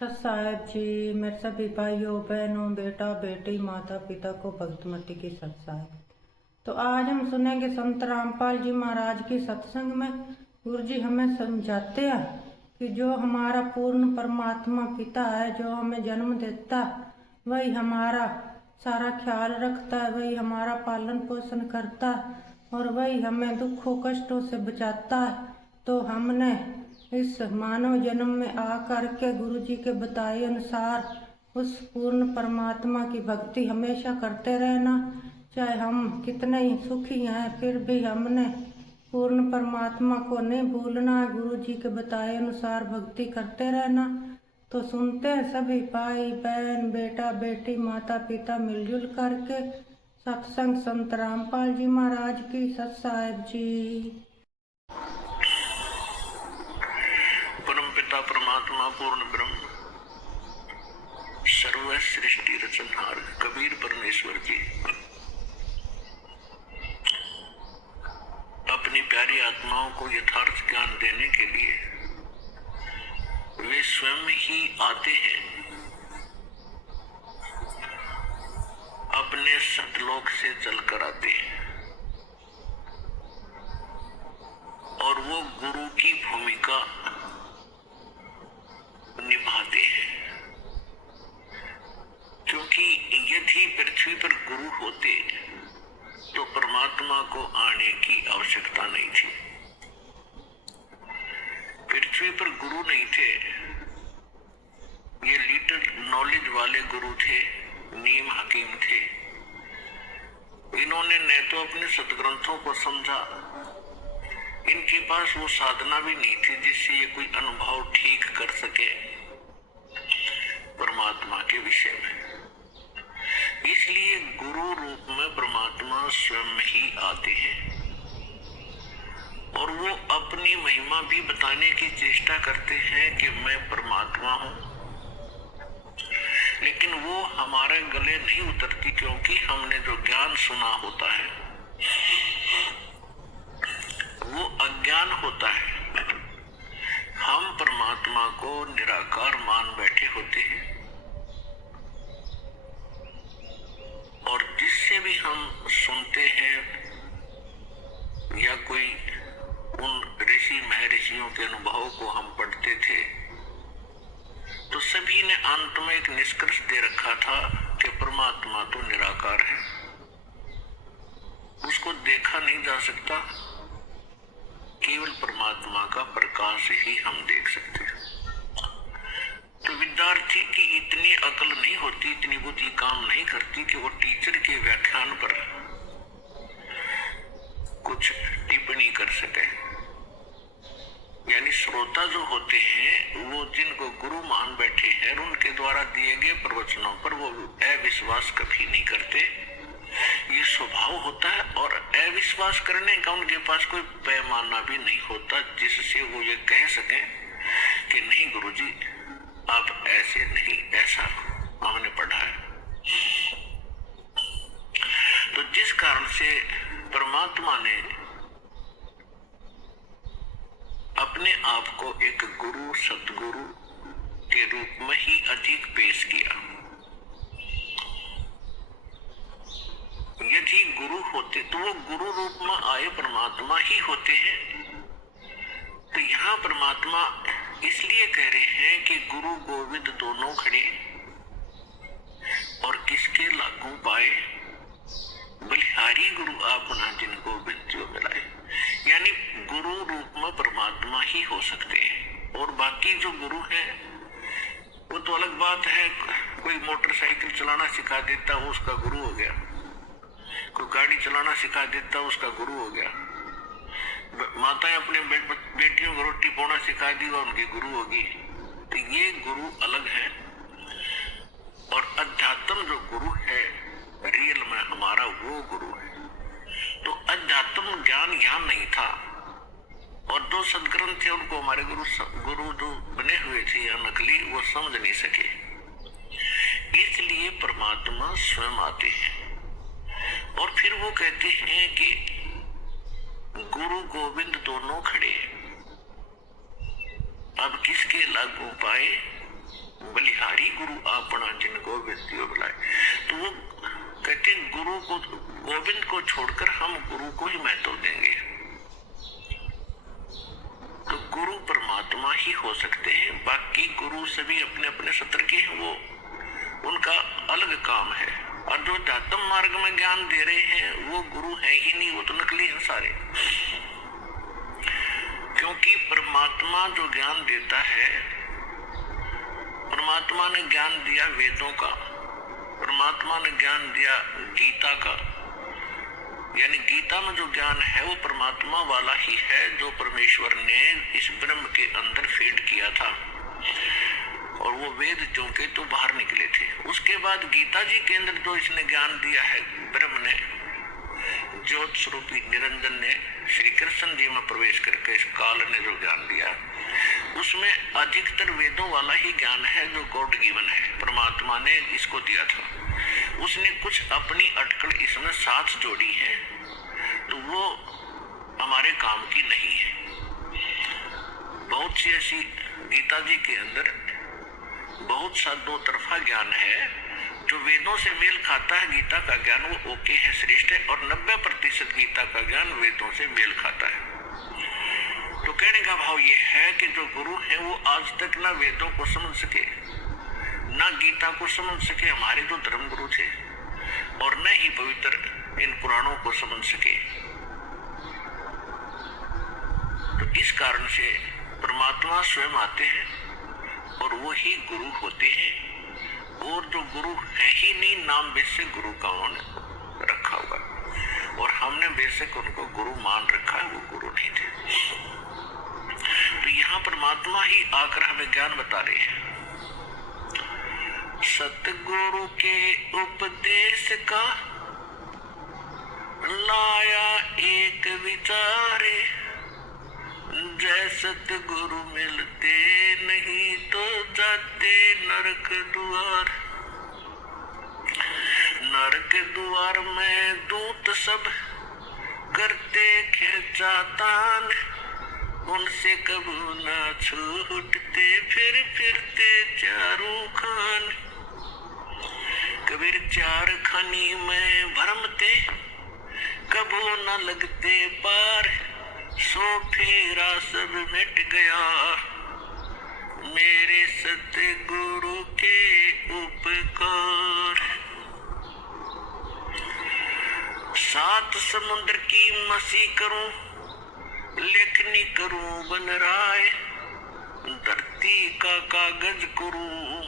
सत साहिब जी, मेरे सभी भाइयों बहनों बेटा बेटी माता पिता को भक्तमती की सत साहिब। तो आज हम सुनेंगे संत रामपाल जी महाराज की सत्संग में गुरु जी हमें समझाते हैं कि जो हमारा पूर्ण परमात्मा पिता है, जो हमें जन्म देता, वही हमारा सारा ख्याल रखता है, वही हमारा पालन पोषण करता और वही हमें दुखों कष्टों से बचाता है। तो हमने इस मानव जन्म में आकर के गुरु जी के बताए अनुसार उस पूर्ण परमात्मा की भक्ति हमेशा करते रहना। चाहे हम कितने ही सुखी हैं, फिर भी हमने पूर्ण परमात्मा को नहीं भूलना है। गुरु जी के बताए अनुसार भक्ति करते रहना। तो सुनते हैं सभी भाई बहन बेटा बेटी माता पिता मिलजुल करके सत्संग संत रामपाल जी महाराज की सत साहिब जी। पिता परमात्मा पूर्ण ब्रह्म सर्व सृष्टि रचनहार कबीर परमेश्वर जी अपनी प्यारी आत्माओं को यथार्थ ज्ञान देने के लिए वे स्वयं ही आते हैं। अपने सतलोक से चलकर आते हैं और वो गुरु की भूमिका निभाते हैं, क्योंकि यदि पृथ्वी पर गुरु होते तो परमात्मा को आने की आवश्यकता नहीं थी। पृथ्वी पर गुरु नहीं थे, ये लिटिल नॉलेज वाले गुरु थे, नीम हकीम थे। इन्होंने न तो अपने सदग्रंथों को समझा, इनके पास वो साधना भी नहीं थी जिससे ये कोई अनुभव ठीक कर सके परमात्मा के विषय में। इसलिए गुरु रूप में परमात्मा स्वयं ही आते हैं और वो अपनी महिमा भी बताने की चेष्टा करते हैं कि मैं परमात्मा हूं, लेकिन वो हमारे गले नहीं उतरती, क्योंकि हमने जो ज्ञान सुना होता है वो अज्ञान होता है। हम परमात्मा को निराकार मान बैठे होते हैं और जिससे भी हम सुनते हैं या कोई उन ऋषि महर्षियों के अनुभव को हम पढ़ते थे तो सभी ने अंत में एक निष्कर्ष दे रखा था कि परमात्मा तो निराकार है, उसको देखा नहीं जा सकता, केवल परमात्मा का प्रकाश ही हम देख सकते हैं। तो विद्यार्थी की इतनी अकल नहीं होती, इतनी बुद्धि काम नहीं करती कि वो टीचर के व्याख्यान पर कुछ टिप्पणी कर सके। यानी श्रोता जो होते हैं वो जिनको गुरु मान बैठे हैं उनके द्वारा दिए गए प्रवचनों पर वो अविश्वास कभी नहीं करते, ये स्वभाव होता है। और अविश्वास करने का उनके पास कोई पैमाना भी नहीं होता जिससे वो ये कह सकें कि नहीं गुरुजी आप ऐसे नहीं, ऐसा हमने पढ़ा है। तो जिस कारण से परमात्मा ने अपने आप को एक गुरु सतगुरु के रूप में ही अधिक पेश किया। यदि गुरु होते तो वो गुरु रूप में आए परमात्मा ही होते हैं। तो यहाँ परमात्मा इसलिए कह रहे हैं कि गुरु गोविंद दोनों खड़े और किसके लागू पाए, बलिहारी गुरु आपना जिनको विद्यो मिलाए। यानी गुरु रूप में परमात्मा ही हो सकते हैं और बाकी जो गुरु हैं वो तो अलग बात है। कोई मोटरसाइकिल चलाना सिखा देता उसका गुरु हो गया, कोई गाड़ी चलाना सिखा देता उसका गुरु हो गया, माताएं अपने बेटियों को रोटी पौना सिखा दी और उनकी गुरु होगी। तो ये गुरु अलग है और अध्यात्म जो गुरु है रियल में हमारा वो गुरु है। तो अध्यात्म ज्ञान यहाँ नहीं था और दो सदग्रंथ थे उनको हमारे गुरु जो बने हुए थे या नकली वो समझ नहीं सके, इसलिए परमात्मा स्वयं आते हैं और फिर वो कहते हैं कि गुरु गोविंद दोनों खड़े, अब किसके लागू पाए, बलिहारी गुरु आपना जिनको विद्यो बुलाए। तो वो कहते हैं गुरु को, गोविंद को छोड़कर हम गुरु को ही महत्व देंगे। तो गुरु परमात्मा ही हो सकते हैं, बाकी गुरु सभी अपने अपने सत्र के हैं, वो उनका अलग काम है। और जो अध्यात्म मार्ग में ज्ञान दे रहे हैं वो गुरु है ही नहीं, वो तो नकली हैं सारे। क्योंकि परमात्मा जो ज्ञान देता है, परमात्मा ने ज्ञान दिया वेदों का, परमात्मा ने ज्ञान दिया गीता का, यानी गीता में जो ज्ञान है वो परमात्मा वाला ही है, जो परमेश्वर ने इस ब्रह्म के अंदर फीड किया था, और वो वेद जो के तो बाहर निकले थे। उसके बाद गीता जी के अंदर जो इसने ज्ञान दिया है ब्रह्म ने, ज्योत स्वरूपी निरंजन ने, श्री कृष्ण जी में प्रवेश करके इस काल ने जो ज्ञान दिया, उसमें अधिकतर वेदों वाला ही ज्ञान है जो गॉड गिवन है, परमात्मा ने इसको दिया था। उसने कुछ अपनी अटकल इसमें साथ जोड़ी है, तो वो हमारे काम की नहीं है। बहुत सी ऐसी गीता जी के अंदर बहुत सा दो तरफा ज्ञान है, जो वेदों से मेल खाता है गीता का ज्ञान, वो ओके है, श्रेष्ठ है, और 90% गीता का ज्ञान वेदों से मेल खाता है। तो कहने का भाव ये है कि जो गुरु है वो आज तक ना वेदों को समझ सके, ना गीता को समझ सके, हमारे जो धर्म गुरु थे, और न ही पवित्र इन पुराणों को समझ सके। तो इस कारण से परमात्मा स्वयं आते हैं और वो ही गुरु होते हैं। और जो गुरु है ही नहीं, नाम बेशक गुरु का उन्होंने रखा हुआ, और हमने बेशक उनको गुरु मान रखा है, वो गुरु नहीं थे। तो यहाँ परमात्मा ही आकर हमें ज्ञान बता रहे हैं। सतगुरु के उपदेश का लाया एक विचारे, जय सतगुरु मिलते नहीं तो जाते नरक द्वार। नरक द्वार में दूत सब करते खिंचातान, उनसे कबू न छूटते फिर फिरते चारों खान। कबीर चार खानी में भरमते कबू न लगते पार, सो फेरा सब मिट गया मेरे सतगुरु के उपकार। सात समुद्र की मसी करूं, लेखनी करूं बन राय, धरती का कागज करूं,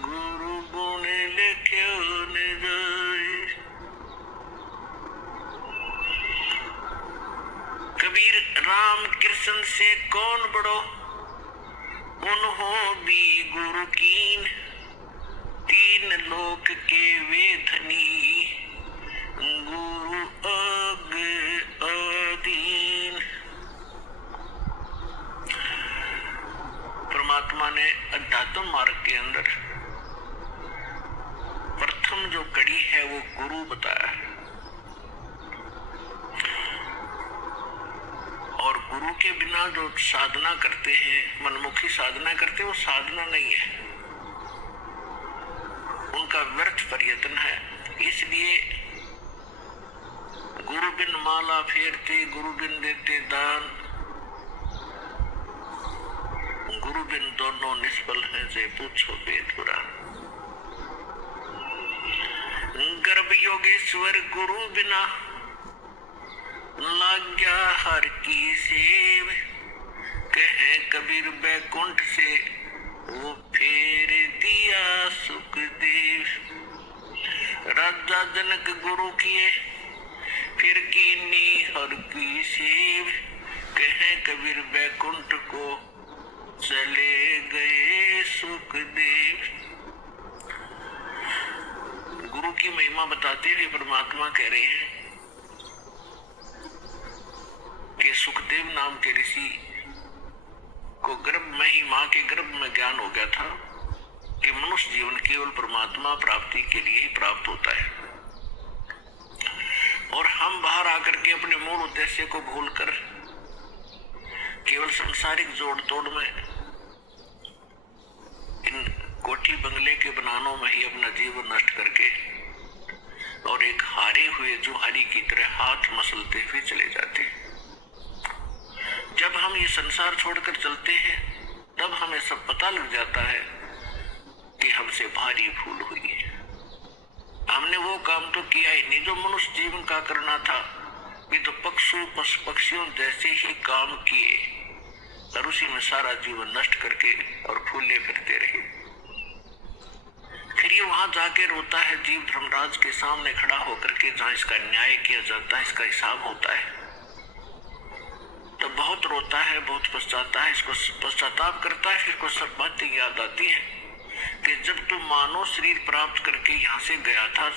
गुरु गुण लिख्यो न जाए। कबीर राम कृष्ण से कौन बड़ो, उन्हों भी गुरु कीन, तीन लोक के वे धनी, गुरु अग अधीन। परमात्मा ने अध्यात्म मार्ग के अंदर प्रथम जो कड़ी है वो गुरु बताया है, और गुरु के बिना जो साधना करते हैं, मनमुखी साधना करते हैं, वो साधना नहीं है, उनका व्यर्थ प्रयत्न है। इसलिए गुरु बिन माला फेरते, गुरु बिन देते दान, गुरु बिन दोनों निष्फल हैं, से पूछो वेद पुराण। गर्भ योगेश्वर गुरु बिना लाग्या हर की सेव, कहे कबीर बैकुंठ से वो फेर दिया सुखदेव। राजा जनक गुरु किए फिर कीनी हर की सेव, कहे कबीर बैकुंठ को चले गए सुखदेव। गुरु की महिमा बताते हुए परमात्मा कह रहे हैं कि सुखदेव नाम के ऋषि को गर्भ में ही, मां के गर्भ में ज्ञान हो गया था कि मनुष्य जीवन केवल परमात्मा प्राप्ति के लिए ही प्राप्त होता है, और हम बाहर आकर के अपने मूल उद्देश्य को भूलकर केवल सांसारिक जोड़ तोड़ में मैदानों में ही अपना जीवन नष्ट करके और एक हारे हुए जुहारी की तरह हाथ मसलते हुए चले जाते हैं। जब हम ये संसार छोड़कर चलते हैं तब हमें सब पता लग जाता है कि हमसे भारी भूल हुई है। हमने वो काम तो किया ही नहीं जो मनुष्य जीवन का करना था। ये तो पक्षियों जैसे ही काम किए और उसी में सारा जीवन नष्ट करके और फूले फिरते रहे। फिर ये वहां जाके रोता है जीव धर्मराज के सामने खड़ा होकर के, जहां इसका न्याय किया जाता है, इसका हिसाब होता है। तो बहुत रोता है, बहुत पछताता है, इसको पश्चाताप करता है। फिर को सब बातें याद आती है कि जब तू मानव शरीर प्राप्त करके यहाँ से गया था,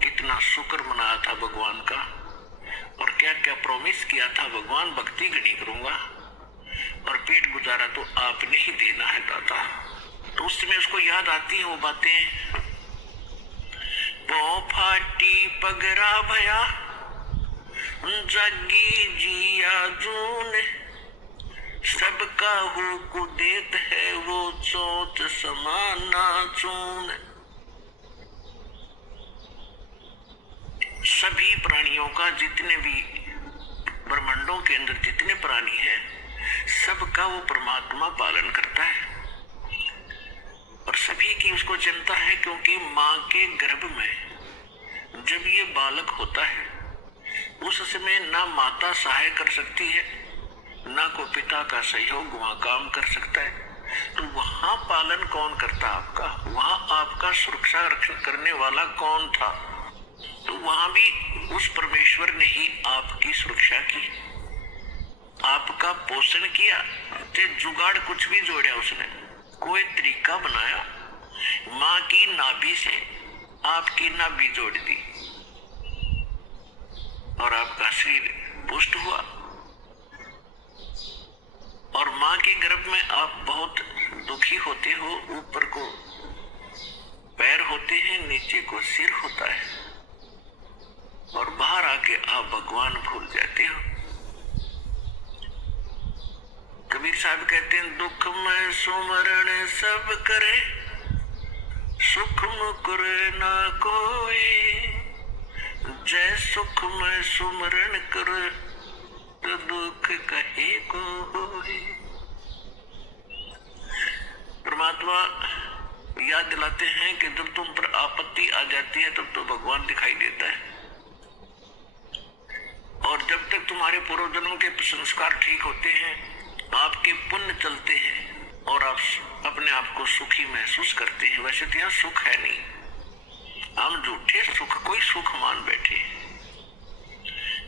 कितना शुक्र मनाया था भगवान का और क्या क्या प्रॉमिस किया था, भगवान भक्ति गणी करूंगा और पेट गुजारा तो आपने ही देना है दादा। तो उस समय उसको याद आती है वो बातें। पौ फाटी पगरा भया जागी जिया जून, सबका हो कुदेत है वो चोट समाना चून। सभी प्राणियों का, जितने भी ब्रह्मांडों के अंदर जितने प्राणी हैं, सबका वो परमात्मा पालन करता है और सभी की उसको चिंता है। क्योंकि माँ के गर्भ में जब ये बालक होता है उस समय ना माता सहाय कर सकती है, ना को पिता का सहयोग वहां काम कर सकता है। तो वहां पालन कौन करता आपका? वहां आपका सुरक्षा करने वाला कौन था? तो वहां भी उस परमेश्वर ने ही आपकी सुरक्षा की, आपका पोषण किया। ते जुगाड़ कुछ भी जोड़ा उसने, कोई तरीका बनाया, माँ की नाभि से आपकी नाभि जोड़ दी और आपका शरीर पुष्ट हुआ। और माँ के गर्भ में आप बहुत दुखी होते हो, ऊपर को पैर होते हैं, नीचे को सिर होता है और बाहर आके आप भगवान भूल जाते हो। कबीर साहब कहते हैं, दुख में सुमरण सब करे, सुख मुकुर ना कोई, जय सुख में सुमरण कर तो दुख कहे को होए। परमात्मा याद दिलाते हैं कि जब तुम पर आपत्ति आ जाती है तब तो भगवान दिखाई देता है, और जब तक तुम्हारे पूर्व जन्म के संस्कार ठीक होते हैं, आपके पुण्य चलते हैं और आप अपने आप को सुखी महसूस करते हैं। वैसे तो यहाँ सुख है नहीं, हम झूठे सुख कोई सुख मान बैठे।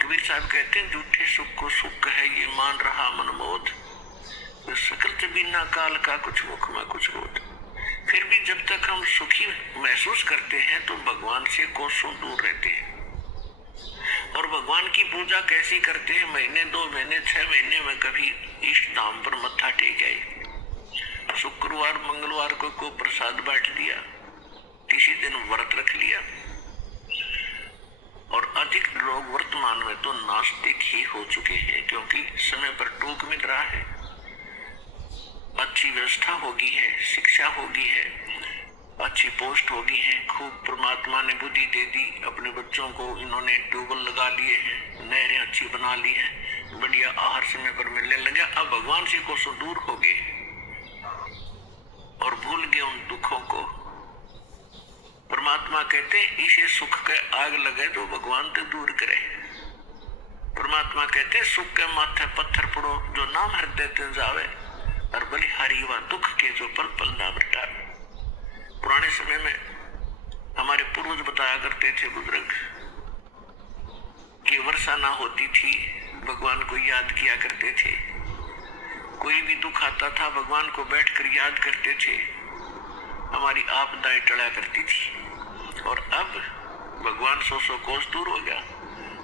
कबीर साहब कहते हैं, झूठे सुख को सुख है ये मान रहा मनमोद, तो सकल से बिना काल का कुछ मुख में कुछ बोध। फिर भी जब तक हम सुखी महसूस करते हैं तो भगवान से कोसों दूर रहते हैं। और भगवान की पूजा कैसी करते हैं? महीने 2 महीने 6 महीने में कभी इष्ट धाम पर मत्था टेक आए, शुक्रवार मंगलवार को प्रसाद बांट दिया, किसी दिन व्रत रख लिया। और अधिक लोग वर्तमान में तो नास्तिक ही हो चुके हैं, क्योंकि समय पर टूक मिल रहा है, अच्छी व्यवस्था होगी है, शिक्षा होगी है, अच्छी पोस्ट होगी है, खूब परमात्मा ने बुद्धि दे दी, अपने बच्चों को इन्होंने ट्यूबवेल लगा लिए हैं, नहरें अच्छी बना ली हैं, बढ़िया आहार समय पर मिलने लगा। अब भगवान से कोसों दूर हो गए और भूल गए उन दुखों को। परमात्मा कहते इसे सुख के आग लगे तो भगवान तो दूर करे। परमात्मा कहते सुख के माथे पत्थर पड़ो जो नाम हृदय ते जावे, और बलिहारी व दुख के जो पल पल ना मिटावे। पुराने समय में हमारे पूर्वज बताया करते थे बुजुर्ग कि वर्षा ना होती थी, भगवान को याद किया करते थे, कोई भी दुख आता था भगवान को बैठकर याद करते थे, हमारी आपदाएं टला करती थी। और अब भगवान 100 कोस दूर हो गया,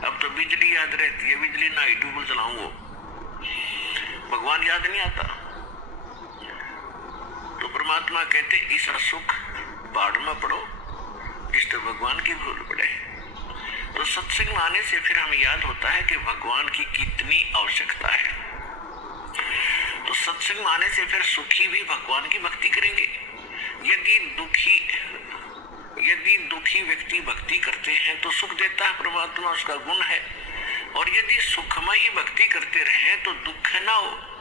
अब तो बिजली याद रहती है, बिजली ना ही ट्यूबवेल चलाऊंगा, भगवान याद नहीं आता। तो परमात्मा कहते इस सुख बाढ़ में पड़ो जिससे भगवान की भूल पड़े। तो सत्संग आने से फिर हमें याद होता है कि भगवान की कितनी आवश्यकता है। तो सत्संग आने से फिर सुखी भी भगवान की भक्ति करेंगे, यदि दुखी व्यक्ति भक्ति करते हैं तो सुख देता है परमात्मा, उसका गुण है। और यदि सुखमय ही भक्ति करते रहे तो दुख न हो